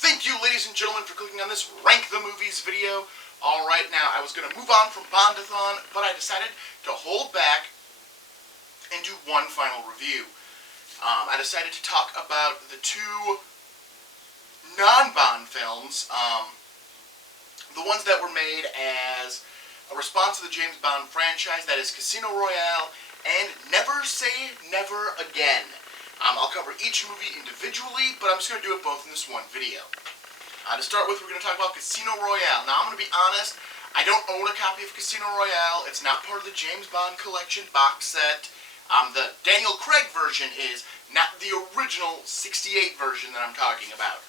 Thank you, ladies and gentlemen, for clicking on this Rank the Movies video. Alright, now, I was going to move on from Bondathon, but I decided to hold back and do one final review. I decided to talk about the two non-Bond films, the ones that were made as a response to the James Bond franchise, that is Casino Royale and Never Say Never Again. I'll cover each movie individually, but I'm just going to do it both in this one video. To start with, we're going to talk about Casino Royale. Now, I'm going to be honest, I don't own a copy of Casino Royale. It's not part of the James Bond Collection box set. The Daniel Craig version is, not the original 68 version that I'm talking about.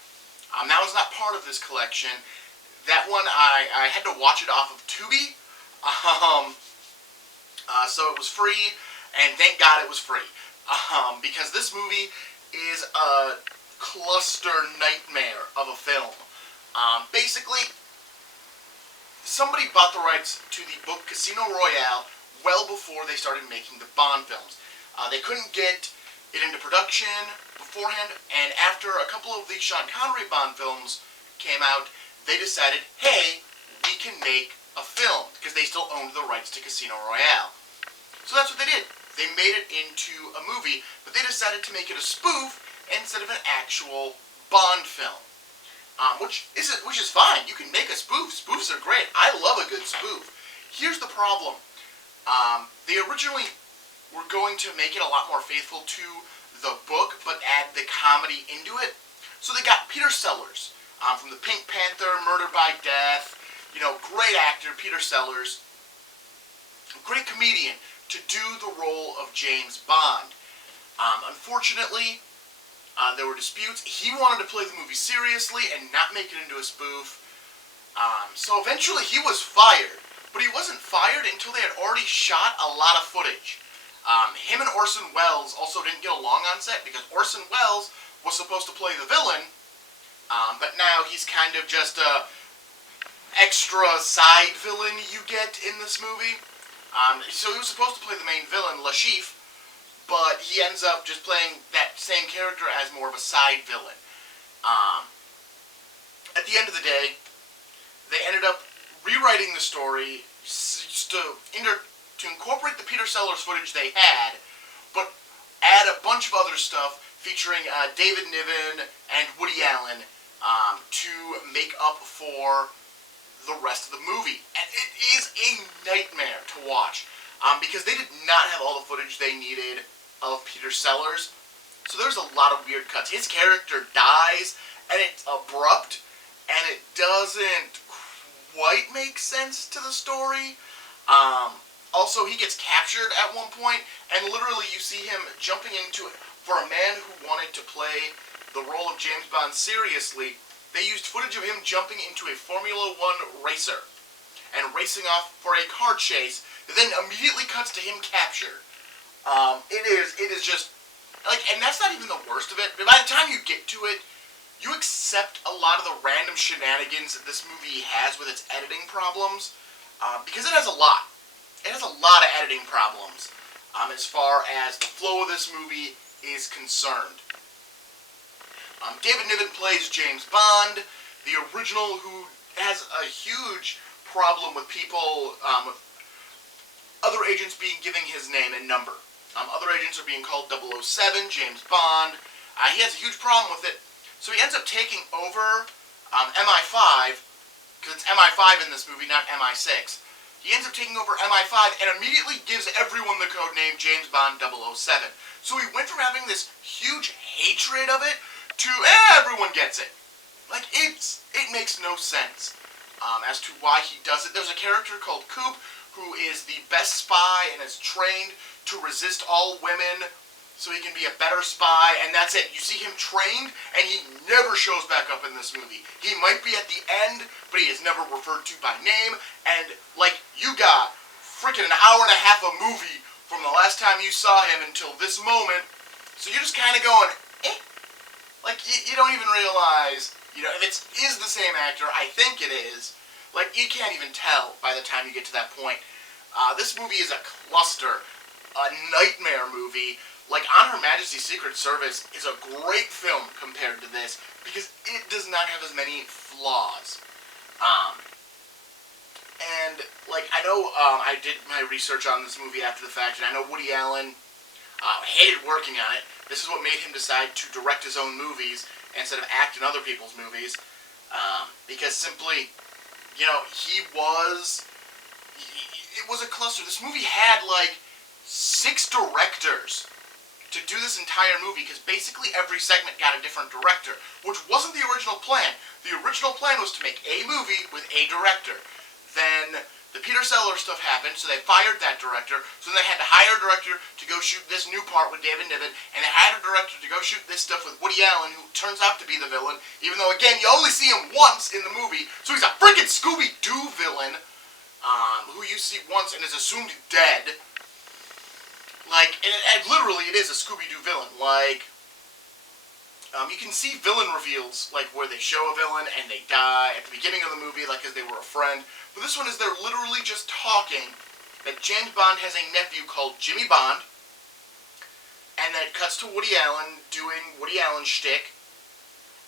That was not part of this collection. That one, I had to watch it off of Tubi. So it was free, and thank God it was free. Because this movie is a cluster nightmare of a film. Basically, somebody bought the rights to the book Casino Royale well before they started making the Bond films. They couldn't get it into production beforehand, and after a couple of the Sean Connery Bond films came out, they decided, hey, we can make a film, because they still owned the rights to Casino Royale. So that's what they did. They made it into a movie, but they decided to make it a spoof instead of an actual Bond film. Which is fine. You can make a spoof. Spoofs are great. I love a good spoof. Here's the problem. They originally were going to make it a lot more faithful to the book, but add the comedy into it. So they got Peter Sellers, from the Pink Panther, Murder by Death. You know, great actor, Peter Sellers. Great comedian to do the role of James Bond. Unfortunately, there were disputes. He wanted to play the movie seriously and not make it into a spoof. So eventually he was fired. But he wasn't fired until they had already shot a lot of footage. Him and Orson Welles also didn't get along on set because Orson Welles was supposed to play the villain, but now he's kind of just a extra side villain you get in this movie. So he was supposed to play the main villain, Lashif, but he ends up just playing that same character as more of a side villain. At the end of the day, they ended up rewriting the story to incorporate the Peter Sellers footage they had, but add a bunch of other stuff featuring David Niven and Woody Allen to make up for the rest of the movie. And it is a nightmare to watch, because they did not have all the footage they needed of Peter Sellers. So there's a lot of weird cuts. His character dies, and it's abrupt, and it doesn't quite make sense to the story. Also, he gets captured at one point, and literally you see him jumping into it. For a man who wanted to play the role of James Bond seriously, they used footage of him jumping into a Formula One racer and racing off for a car chase that then immediately cuts to him captured. It is just, like, and that's not even the worst of it. By the time you get to it, you accept a lot of the random shenanigans that this movie has with its editing problems, because it has a lot. It has a lot of editing problems, as far as the flow of this movie is concerned. David Niven plays James Bond, the original, who has a huge problem with people, with other agents giving his name and number. Other agents are being called 007, James Bond. He has a huge problem with it, so he ends up taking over MI5, because it's MI5 in this movie, not MI6. He ends up taking over MI5 and immediately gives everyone the code name James Bond 007. So he went from having this huge hatred of it to everyone gets it. Like, it makes no sense as to why he does it. There's a character called Coop who is the best spy and is trained to resist all women so he can be a better spy, and that's it. You see him trained, and he never shows back up in this movie. He might be at the end, but he is never referred to by name, and, like, you got freaking an hour and a half of movie from the last time you saw him until this moment, so you're just kind of going, eh? Like, you don't even realize, you know, if it is the same actor, I think it is, like, you can't even tell by the time you get to that point. This movie is a cluster. a nightmare movie. Like, On Her Majesty's Secret Service is a great film compared to this because it does not have as many flaws. And, like, I know I did my research on this movie after the fact, and I know Woody Allen hated working on it. This is what made him decide to direct his own movies instead of act in other people's movies. Because simply, you know, it was a cluster. This movie had, like, 6 directors to do this entire movie, because basically every segment got a different director, which wasn't the original plan. The original plan was to make a movie with a director. Then the Peter Sellers stuff happened, so they fired that director, so then they had to hire a director to go shoot this new part with David Niven, and they hired a director to go shoot this stuff with Woody Allen, who turns out to be the villain, even though, again, you only see him once in the movie, so he's a freaking Scooby-Doo villain, who you see once and is assumed dead. Like, and literally it is a Scooby-Doo villain. Like, you can see villain reveals, like, where they show a villain and they die at the beginning of the movie, like, because they were a friend. But this one is they're literally just talking that James Bond has a nephew called Jimmy Bond, and then it cuts to Woody Allen doing Woody Allen shtick,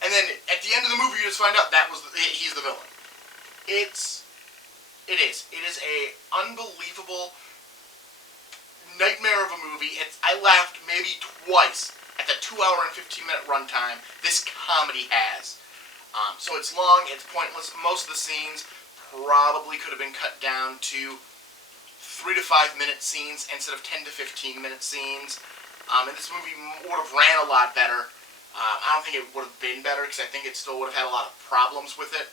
and then at the end of the movie you just find out he's the villain. It is a unbelievable nightmare of a movie. I laughed maybe twice at the 2-hour and 15-minute runtime this comedy has. So it's long, it's pointless. Most of the scenes probably could have been cut down to 3 to 5 minute scenes instead of 10 to 15 minute scenes. And this movie would have ran a lot better. I don't think it would have been better, because I think it still would have had a lot of problems with it.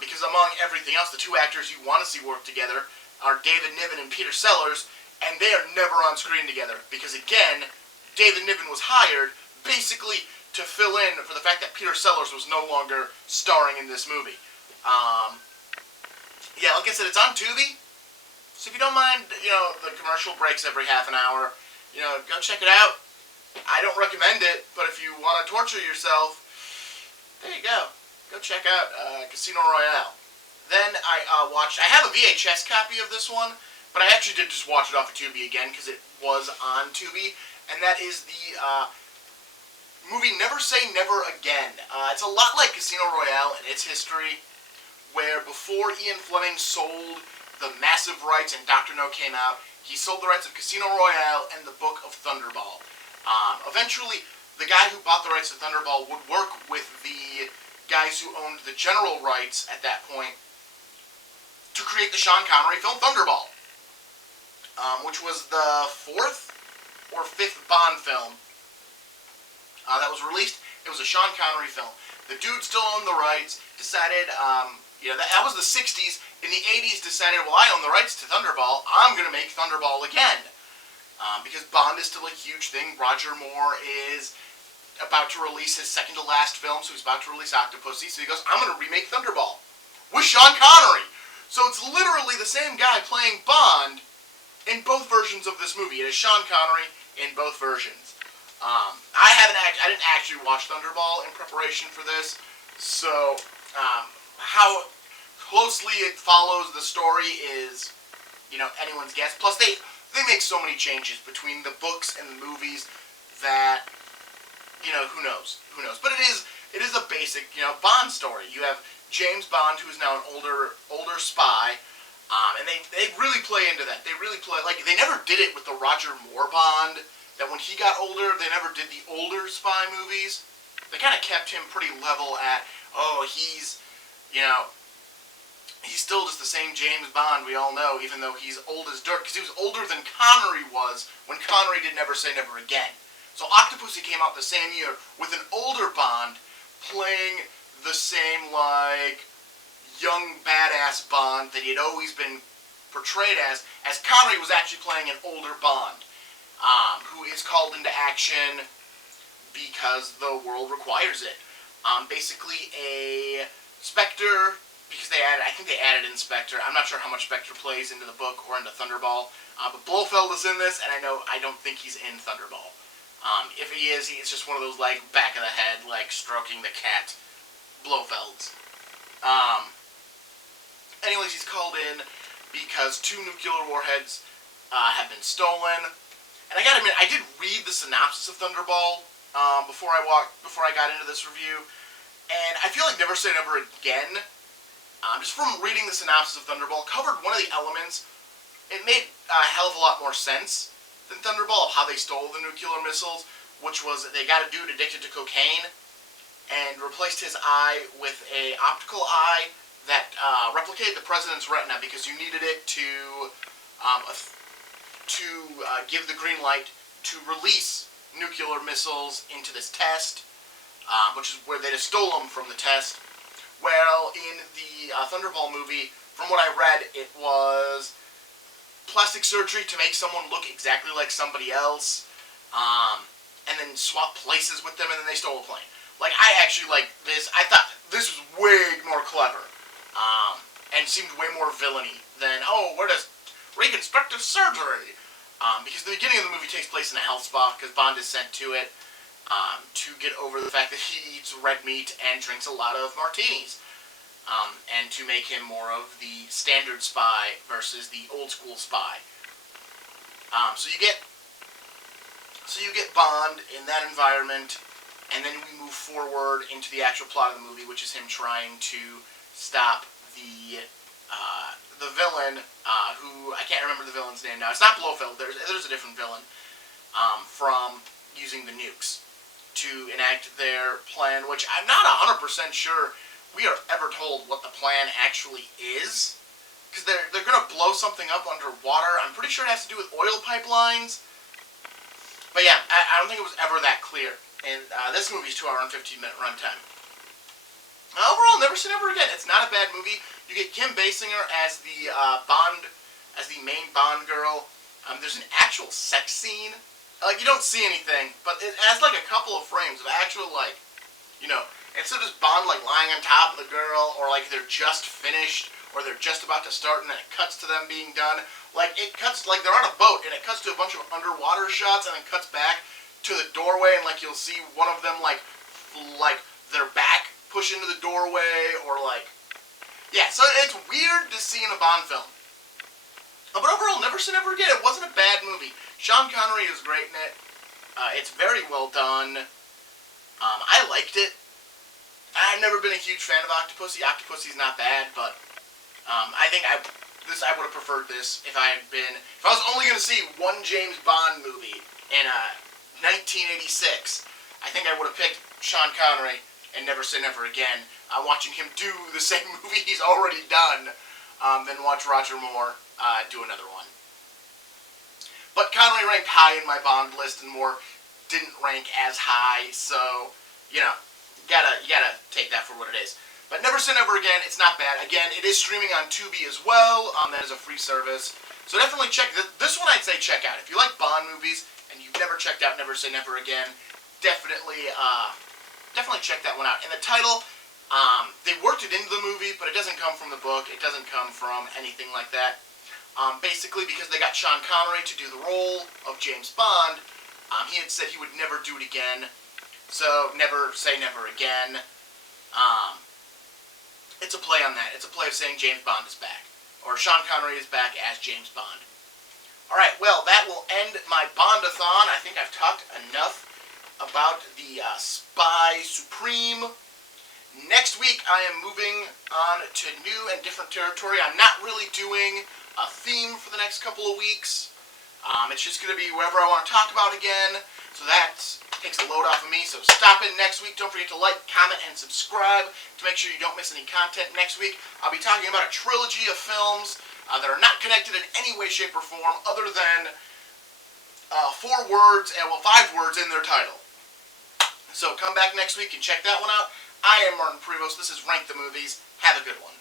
Because among everything else, the 2 actors you want to see work together are David Niven and Peter Sellers, and they are never on screen together, because again, David Niven was hired basically to fill in for the fact that Peter Sellers was no longer starring in this movie. Yeah, like I said, it's on Tubi, so if you don't mind, you know, the commercial breaks every half an hour, you know, go check it out. I don't recommend it, but if you want to torture yourself, there you go. Go check out Casino Royale. Then I have a VHS copy of this one, but I actually did just watch it off of Tubi again, because it was on Tubi, and that is the movie Never Say Never Again. It's a lot like Casino Royale in its history, where before Ian Fleming sold the massive rights and Dr. No came out, he sold the rights of Casino Royale and the Book of Thunderball. Eventually, the guy who bought the rights to Thunderball would work with the guys who owned the general rights at that point to create the Sean Connery film Thunderball, which was the 4th or 5th Bond film that was released. It was a Sean Connery film. The dude still owned the rights, decided, you know, that was the 60s. In the 80s, decided, well, I own the rights to Thunderball, I'm going to make Thunderball again. Because Bond is still a huge thing. Roger Moore is about to release his second to last film, so he's about to release Octopussy, so he goes, I'm going to remake Thunderball with Sean Connery. So it's literally the same guy playing Bond in both versions of this movie. It is Sean Connery in both versions. I didn't actually watch Thunderball in preparation for this, so how closely it follows the story is, you know, anyone's guess. Plus, they make so many changes between the books and the movies that, you know, who knows? But it is a basic, you know, Bond story. You have James Bond, who is now an older spy, and they really play into that. They really play, like, they never did it with the Roger Moore Bond, that when he got older, they never did the older spy movies. They kind of kept him pretty level at, oh, he's, you know, he's still just the same James Bond we all know, even though he's old as dirt, because he was older than Connery was when Connery did Never Say Never Again. So Octopussy came out the same year with an older Bond playing the same, like, young badass Bond that he had always been portrayed as Connery was actually playing an older Bond, who is called into action because the world requires it. Basically a Spectre, because I think they added in Spectre. I'm not sure how much Spectre plays into the book or into Thunderball, but Blofeld is in this, and I don't think he's in Thunderball. If he is, he's just one of those, like, back of the head, like, stroking the cat Blofelds. Anyways, he's called in because 2 nuclear warheads have been stolen. And I gotta admit, I did read the synopsis of Thunderball before I got into this review, and I feel like Never Say Never Again, just from reading the synopsis of Thunderball, covered one of the elements. It made a hell of a lot more sense than Thunderball of how they stole the nuclear missiles, which was that they got a dude addicted to cocaine and replaced his eye with a optical eye that replicated the president's retina because you needed it to give the green light to release nuclear missiles into this test, which is where they just stole them from the test. Well, in the Thunderball movie, from what I read, it was plastic surgery to make someone look exactly like somebody else, and then swap places with them, and then they stole a plane. Like, I actually like this. I thought this was way more clever, and seemed way more villainy than, oh, we're just reconstructive surgery. Because the beginning of the movie takes place in a health spa, because Bond is sent to it to get over the fact that he eats red meat and drinks a lot of martinis, and to make him more of the standard spy versus the old school spy. So you get Bond in that environment, and then we move forward into the actual plot of the movie, which is him trying to stop the villain, who, I can't remember the villain's name now. It's not Blofeld, there's a different villain, from using the nukes to enact their plan, which I'm not 100% sure we are ever told what the plan actually is. Because they're going to blow something up underwater. I'm pretty sure it has to do with oil pipelines. But yeah, I don't think it was ever that clear. And this movie's 2 hour and 15 minute runtime. Overall, Never Say Never Again. It's not a bad movie. You get Kim Basinger as the main Bond girl. There's an actual sex scene. Like, you don't see anything, but it has like a couple of frames of actual, like, you know, instead of just Bond like lying on top of the girl, or like they're just finished, or they're just about to start, and then it cuts to them being done. Like, it cuts, like they're on a boat, and it cuts to a bunch of underwater shots, and then cuts back to the doorway, and like you'll see one of them like their back push into the doorway, or like, yeah, so it's weird to see in a Bond film. But overall, Never Say Never Again. It wasn't a bad movie. Sean Connery is great in it. It's very well done. I liked it. I've never been a huge fan of Octopussy. Octopussy's not bad, but I think I would have preferred this if I was only going to see one James Bond movie in 1986. I think I would have picked Sean Connery and Never Say Never Again. Watching him do the same movie he's already done, than watch Roger Moore do another one. But Connery ranked high in my Bond list, and Moore didn't rank as high, so, you know, you gotta take that for what it is. But Never Say Never Again, it's not bad. Again, it is streaming on Tubi as well. That is a free service. So definitely check this one. I'd say check out. If you like Bond movies and you've never checked out Never Say Never Again, definitely check that one out. And the title, they worked it into the movie, but it doesn't come from the book. It doesn't come from anything like that. Basically, because they got Sean Connery to do the role of James Bond, he had said he would never do it again. So, Never Say Never Again. It's a play on that. It's a play of saying James Bond is back. Or Sean Connery is back as James Bond. Alright, well, that will end my Bondathon. I think I've talked enough about the Spy Supreme. Next week, I am moving on to new and different territory. I'm not really doing a theme for the next couple of weeks. It's just going to be whatever I want to talk about again. So that takes a load off of me. So stop in next week. Don't forget to like, comment, and subscribe to make sure you don't miss any content. Next week, I'll be talking about a trilogy of films that are not connected in any way, shape, or form other than 5 words in their title. So come back next week and check that one out. I am Martin Prevost. This is Rank the Movies. Have a good one.